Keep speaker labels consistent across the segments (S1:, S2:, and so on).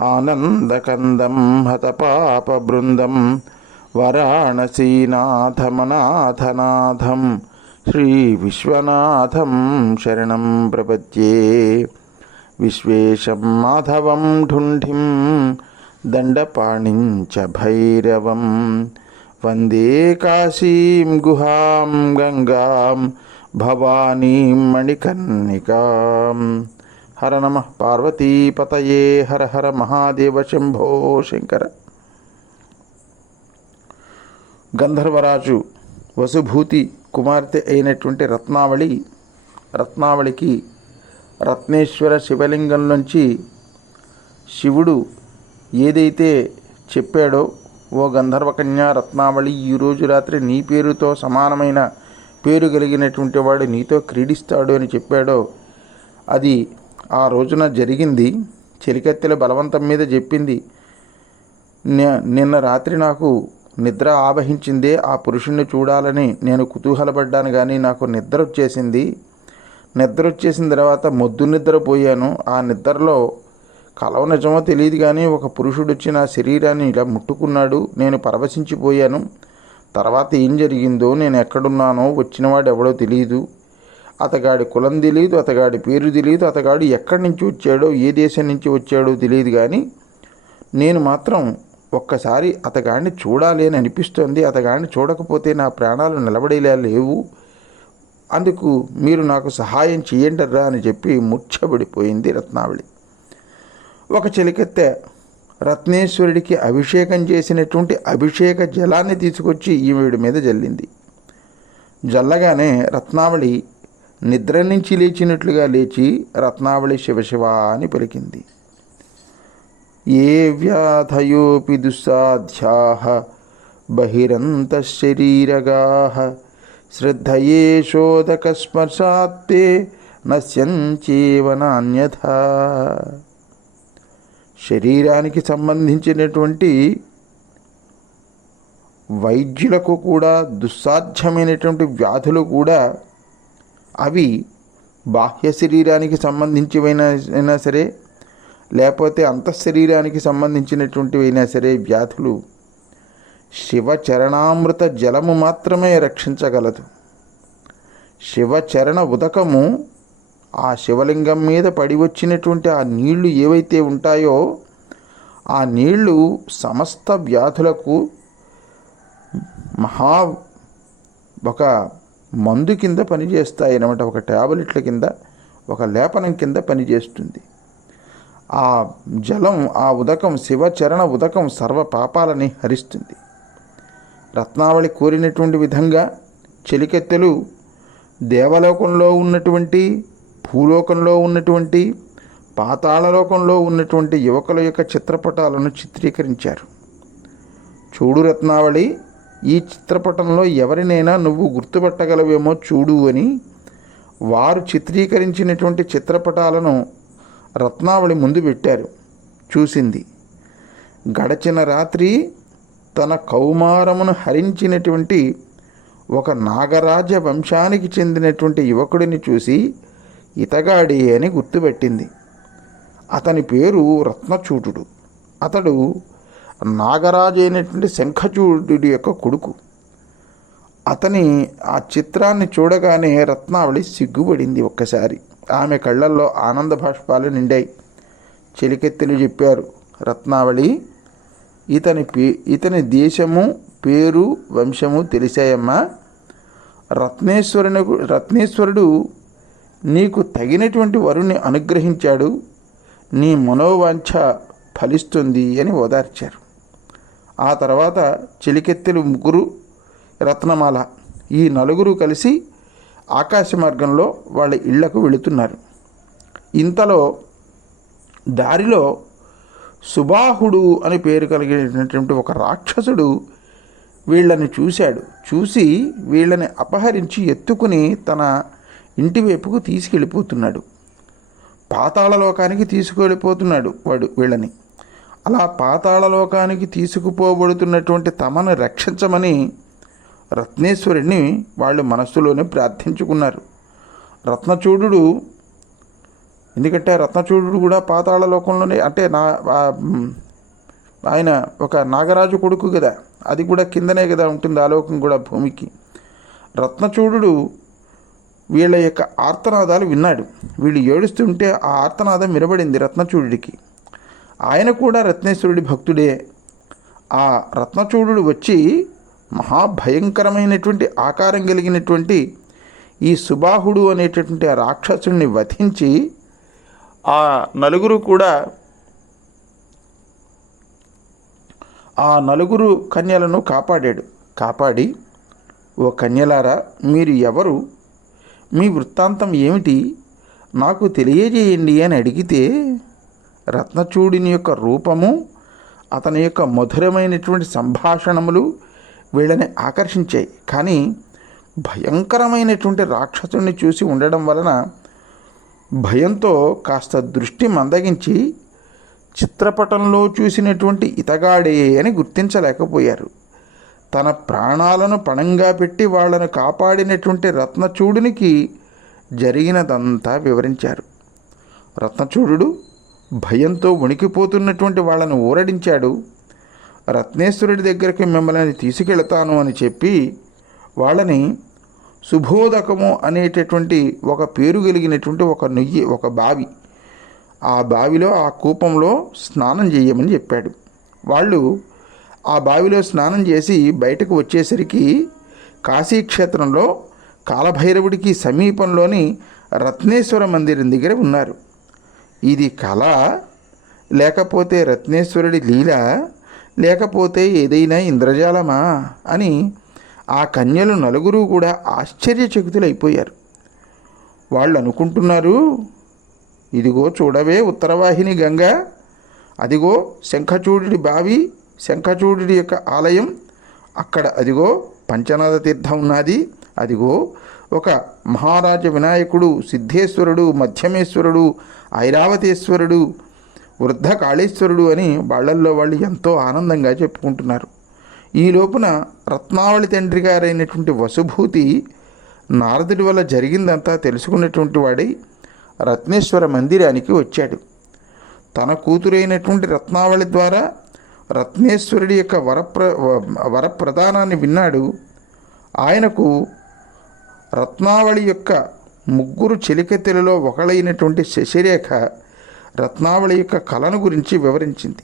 S1: ఆనందకందం హతపాపబృందం వారాణసీనాథమనాథనాథం శ్రీవిశ్వనాథం శరణం ప్రపద్యే. విశ్వేశం మాధవం ఢుంఢిం దండపాణిం చ భైరవం. వందే కాశీం గుహాం గంగాం భవానీం మణికర్ణికాం. హర నమ పార్వతీపతయే హర హర మహాదేవ శంభో శంకర. గంధర్వరాజు వసుభూతి కుమార్తె అయినటువంటి రత్నావళి రత్నావళికి రత్నేశ్వర శివలింగం నుంచి శివుడు ఏదైతే చెప్పాడో ఓ గంధర్వకన్య రత్నావళి ఈరోజు రాత్రి నీ పేరుతో సమానమైన పేరు కలిగినటువంటి వాడు నీతో క్రీడిస్తాడు అని చెప్పాడో అది ఆ రోజున జరిగింది. చెలికత్తెల బలవంతం మీద చెప్పింది నే- నిన్న రాత్రి నాకు నిద్ర ఆవహించిందే. ఆ పురుషుణ్ణి చూడాలని నేను కుతూహలపడ్డాను కానీ నాకు నిద్ర వచ్చేసింది నిద్ర వచ్చేసిన తర్వాత మొద్దు నిద్రపోయాను ఆ నిద్రలో కలవ నిజమో తెలియదు కానీ ఒక పురుషుడు వచ్చి నా శరీరాన్ని ఇలా ముట్టుకున్నాడు. నేను పరవశించిపోయాను. తర్వాత ఏం జరిగిందో నేను ఎక్కడున్నానో వచ్చినవాడు ఎవడో తెలియదు అతగాడి కులం తెలియదు అతగాడి పేరు తెలియదు అతగాడు ఎక్కడి నుంచి వచ్చాడో ఏ దేశం నుంచి వచ్చాడో తెలియదు కానీ నేను మాత్రం ఒక్కసారి అతగాడిని చూడాలి అని అనిపిస్తోంది. అతగాడిని చూడకపోతే నా ప్రాణాలు నిలబడేలా లేవు. అందుకు మీరు నాకు సహాయం చేయండిరా అని చెప్పి ముచ్చబడిపోయింది రత్నావళి. ఒక చెలికెత్తె రత్నేశ్వరుడికి అభిషేకం చేసినటువంటి అభిషేక జలాన్ని తీసుకొచ్చి ఈవిడి మీద జల్లింది. జల్లగానే రత్నావళి నిద్ర నుంచి లేచినట్లుగా లేచి రత్నావళి శివశివ అని పలికింది. ఏ వ్యాధయోపి దుస్సాధ్యా బహిరంతశరీరగా శ్రద్ధయే శోధకస్మర్శాత్తే నశ్యంచేవ నాణ్యథా. శరీరానికి సంబంధించినటువంటి వైద్యులకు కూడా దుస్సాధ్యమైనటువంటి వ్యాధులు కూడా అవి బాహ్య శరీరానికి సంబంధించివైనా అయినా సరే లేకపోతే అంతఃశరీరానికి సంబంధించినటువంటివైనా సరే వ్యాధులు శివచరణామృత జలము మాత్రమే రక్షించగలదు. శివచరణ ఉదకము ఆ శివలింగం మీద పడి వచ్చినటువంటి ఆ నీళ్ళు ఏవైతే ఉంటాయో ఆ నీళ్ళు సమస్త వ్యాధులకు మహా ఒక మందు కింద పనిచేస్తాయి అనమాట ఒక ట్యాబ్లెట్ల కింద ఒక లేపనం కింద పనిచేస్తుంది. ఆ జలం ఆ ఉదకం శివచరణ ఉదకం సర్వ పాపాలని హరిస్తుంది. రత్నావళి కోరినటువంటి విధంగా చెలికెత్తెలు దేవలోకంలో ఉన్నటువంటి భూలోకంలో ఉన్నటువంటి పాతాళలోకంలో ఉన్నటువంటి యువకుల యొక్క చిత్రపటాలను చిత్రీకరించారు. చూడు రత్నావళి ఈ చిత్రపటంలో ఎవరినైనా నువ్వు గుర్తుపట్టగలవేమో చూడు అని వారు చిత్రీకరించినటువంటి చిత్రపటాలను రత్నావళి ముందు పెట్టారు. చూసింది. గడచిన రాత్రి తన కౌమారమును హరించినటువంటి ఒక నాగరాజ వంశానికి చెందినటువంటి యువకుడిని చూసి ఇతగాడి అని గుర్తుపెట్టింది. అతని పేరు రత్నచూటుడు. అతడు నాగరాజు అయినటువంటి శంఖచూడు యొక్క కొడుకు. అతని ఆ చిత్రాన్ని చూడగానే రత్నావళి సిగ్గుపడింది ఒక్కసారి. ఆమె కళ్ళల్లో ఆనంద భాష్పాలు నిండాయి. చెలికెత్తెలు చెప్పారు రత్నావళి ఇతని పే ఇతని దేశము పేరు వంశము తెలిసాయమ్మా. రత్నేశ్వరుని రత్నేశ్వరుడు నీకు తగినటువంటి వరుణ్ణి అనుగ్రహించాడు. నీ మనోవాంఛ ఫలిస్తుంది అని ఓదార్చారు. ఆ తర్వాత చెలికెత్తెలు ముగ్గురు రత్నమాల ఈ నలుగురు కలిసి ఆకాశ మార్గంలో వాళ్ళ ఇళ్ళకు వెళుతున్నారు. ఇంతలో దారిలో సుబాహుడు అని పేరు కలిగినటువంటి ఒక రాక్షసుడు వీళ్ళని చూశాడు. చూసి వీళ్ళని అపహరించి ఎత్తుకుని తన ఇంటి వైపుకు తీసుకెళ్ళిపోతున్నాడు. పాతాళలోకానికి తీసుకెళ్ళిపోతున్నాడు వాడు వీళ్ళని. అలా పాతాళలోకానికి తీసుకుపోబడుతున్నటువంటి తమను రక్షించమని రత్నేశ్వరుడిని వాళ్ళు మనస్సులోనే ప్రార్థించుకున్నారు. రత్నచూడు ఎందుకంటే రత్నచూడు కూడా పాతాళ లోకంలోనే అంటే నా ఆయన ఒక నాగరాజు కొడుకు కదా అది కూడా కిందనే కదా ఉంటుంది ఆ లోకం కూడా భూమికి. రత్నచూడు వీళ్ళ యొక్క ఆర్తనాదాలు విన్నాడు. వీళ్ళు ఏడుస్తుంటే ఆ ఆర్తనాదం వినబడింది రత్నచూడుడికి. ఆయన కూడా రత్నేశ్వరుడి భక్తుడే. ఆ రత్నచూడు వచ్చి మహాభయంకరమైనటువంటి ఆకారం కలిగినటువంటి ఈ సుబాహుడు అనేటటువంటి ఆ రాక్షసుడిని వధించి ఆ నలుగురు కూడా ఆ నలుగురు కన్యలను కాపాడాడు. కాపాడి ఓ కన్యలారా మీరు ఎవరు? మీ వృత్తాంతం ఏమిటి? నాకు తెలియజేయండి అని అడిగితే రత్నచూడిని యొక్క రూపము అతని యొక్క మధురమైనటువంటి సంభాషణములు వీళ్ళని ఆకర్షించాయి. కానీ భయంకరమైనటువంటి రాక్షసుని చూసి ఉండడం వలన భయంతో కాస్త దృష్టి మందగించి చిత్రపటంలో చూసినటువంటి ఇతగాడే అని గుర్తించలేకపోయారు. తన ప్రాణాలను పణంగా పెట్టి వాళ్ళను కాపాడినటువంటి రత్నచూడునికి జరిగినదంతా వివరించారు. రత్నచూడు భయంతో వణికిపోతున్నటువంటి వాళ్ళను ఊరడించాడు. రత్నేశ్వరుడి దగ్గరికి మిమ్మల్ని తీసుకెళ్తాను అని చెప్పి వాళ్ళని శుభోదకము అనేటటువంటి ఒక పేరు కలిగినటువంటి ఒక నుయ్యి ఒక బావి. ఆ బావిలో ఆ కూపంలో స్నానం చేయమని చెప్పాడు. వాళ్ళు ఆ బావిలో స్నానం చేసి బయటకు వచ్చేసరికి కాశీక్షేత్రంలో కాలభైరవుడికి సమీపంలోని రత్నేశ్వర మందిరం దగ్గర ఉన్నారు. ఇది కళ లేకపోతే రత్నేశ్వరుడి లీల లేకపోతే ఏదైనా ఇంద్రజాలమా అని ఆ కన్యలు నలుగురు కూడా ఆశ్చర్యచకితులైపోయారు. వాళ్ళు అనుకుంటున్నారు ఇదిగో చూడవే ఉత్తరవాహిని గంగ అదిగో శంఖచూడి బావి శంఖచూడి యొక్క ఆలయం అక్కడ అదిగో పంచనాథ తీర్థం ఉన్నది అదిగో ఒక మహారాజ వినాయకుడు సిద్ధేశ్వరుడు మధ్యమేశ్వరుడు ఐరావతేశ్వరుడు వృద్ధ కాళేశ్వరుడు అని వాళ్ళల్లో వాళ్ళు ఎంతో ఆనందంగా చెప్పుకుంటున్నారు. ఈ లోపున రత్నావళి తండ్రి గారైనటువంటి వసుభూతి నారదుడి వల్ల జరిగిందంతా తెలుసుకున్నటువంటి వాడై రత్నేశ్వర మందిరానికి వచ్చాడు. తన కూతురైనటువంటి రత్నావళి ద్వారా రత్నేశ్వరుడి యొక్క వరప్ర వరప్రదానాన్ని విన్నాడు. ఆయనకు రత్నావళి యొక్క ముగ్గురు చెలికత్తెలలో ఒకళైనటువంటి శశిరేఖ రత్నావళి యొక్క కళను గురించి వివరించింది.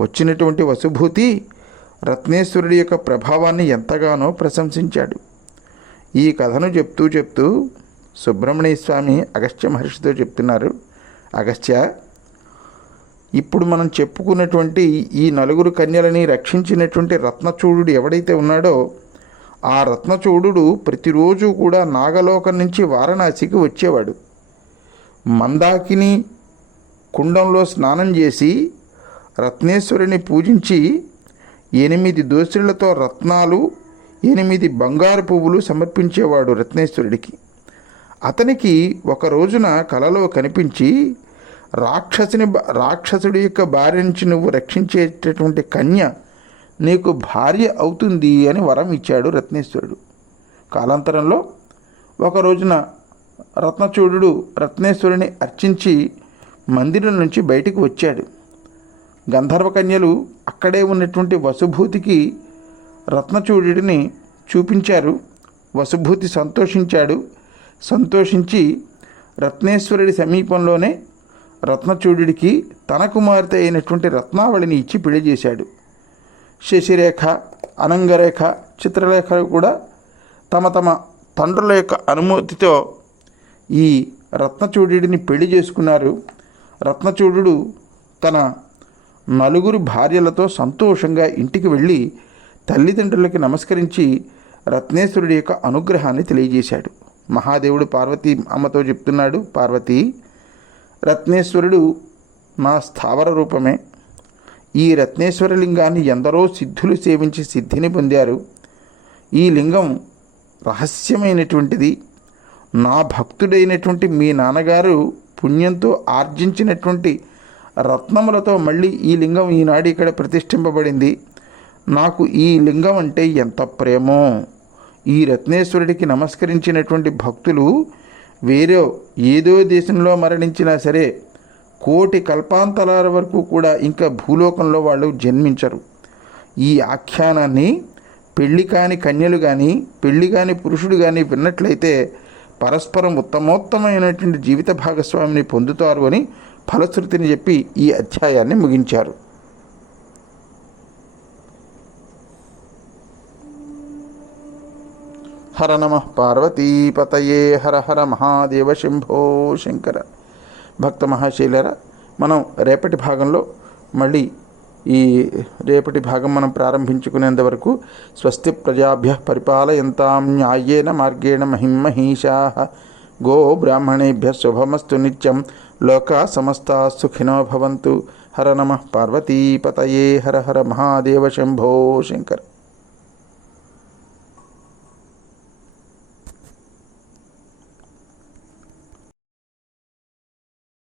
S1: వచ్చినటువంటి వసుభూతి రత్నేశ్వరుడి యొక్క ప్రభావాన్ని ఎంతగానో ప్రశంసించాడు. ఈ కథను చెప్తూ చెప్తూ సుబ్రహ్మణ్య స్వామి అగస్త్య మహర్షితో చెప్తున్నారు. అగస్త్య ఇప్పుడు మనం చెప్పుకున్నటువంటి ఈ నలుగురు కన్యలని రక్షించినటువంటి రత్నచూడు ఎవడైతే ఉన్నాడో ఆ రత్నచూడు ప్రతిరోజు కూడా నాగలోకం నుంచి వారణాసికి వచ్చేవాడు. మందాకిని కుండంలో స్నానం చేసి రత్నేశ్వరిని పూజించి ఎనిమిది దోసులతో రత్నాలు ఎనిమిది బంగారు పువ్వులు సమర్పించేవాడు రత్నేశ్వరుడికి. అతనికి ఒక రోజున కలలో కనిపించి రాక్షసుని రాక్షసుడి యొక్క భార్య నుంచి నువ్వు రక్షించేటటువంటి కన్య నీకు భార్య అవుతుంది అని వరం ఇచ్చాడు రత్నేశ్వరుడు. కాలాంతరంలో ఒక రోజున రత్నచూడు రత్నేశ్వరుని అర్చించి మందిరం నుంచి బయటికి వచ్చాడు. గంధర్వకన్యలు అక్కడే ఉన్నటువంటి వసుభూతికి రత్నచూడిని చూపించారు. వసుభూతి సంతోషించాడు. సంతోషించి రత్నేశ్వరుడి సమీపంలోనే రత్నచూడుడికి తన కుమార్తె అయినటువంటి రత్నావళిని ఇచ్చి పెళ్ళి చేశాడు. శశిరేఖ అనంగరేఖ చిత్రలేఖ కూడా తమ తమ తండ్రుల యొక్క అనుమతితో ఈ రత్నచూడుని పెళ్ళి చేసుకున్నారు. రత్నచూడు తన నలుగురు భార్యలతో సంతోషంగా ఇంటికి వెళ్ళి తల్లిదండ్రులకి నమస్కరించి రత్నేశ్వరుడి యొక్క అనుగ్రహాన్ని తెలియజేశాడు. మహాదేవుడు పార్వతీ అమ్మతో చెప్తున్నాడు పార్వతి రత్నేశ్వరుడు నా స్థావర రూపమే. ఈ రత్నేశ్వర లింగాన్ని ఎందరో సిద్ధులు సేవించి సిద్ధిని పొందారు. ఈ లింగం రహస్యమైనటువంటిది. నా భక్తుడైనటువంటి మీ నాన్నగారు పుణ్యంతో ఆర్జించినటువంటి రత్నములతో మళ్ళీ ఈ లింగం ఈనాడు ఇక్కడ ప్రతిష్ఠింపబడింది. నాకు ఈ లింగం అంటే ఎంత ప్రేమో. ఈ రత్నేశ్వరుడికి నమస్కరించినటువంటి భక్తులు వేరే ఏదో దేశంలో మరణించినా సరే కోటి కల్పాంతరాల వరకు కూడా ఇంకా భూలోకంలో వాళ్ళు జన్మించరు. ఈ ఆఖ్యానాన్ని పెళ్ళి కాని కన్యలు కానీ పెళ్ళి కాని పురుషుడు కానీ విన్నట్లయితే పరస్పరం ఉత్తమోత్తమైనటువంటి జీవిత భాగస్వామిని పొందుతారు అని ఫలశ్రుతిని చెప్పి ఈ అధ్యాయాన్ని ముగించారు. హర నమ పార్వతీపతయే హర హర మహాదేవ శంభో శంకర. భక్త మహాశైలరా మనం రేపటి భాగంలో మళ్ళీ ఈ రేపటి భాగం మనం ప్రారంభించుకునేంత వరకు స్వస్తి ప్రజాభ్య పరిపాలయంతాం న్యాయేన మార్గేణ మహిమహీషా. గో బ్రాహ్మణేభ్య శుభమస్తు నిత్యం. లోకా సమస్తా సుఖినో భవంతు. హర నమ పార్వతీపతయే హర హర మహాదేవ శంభో శంకర.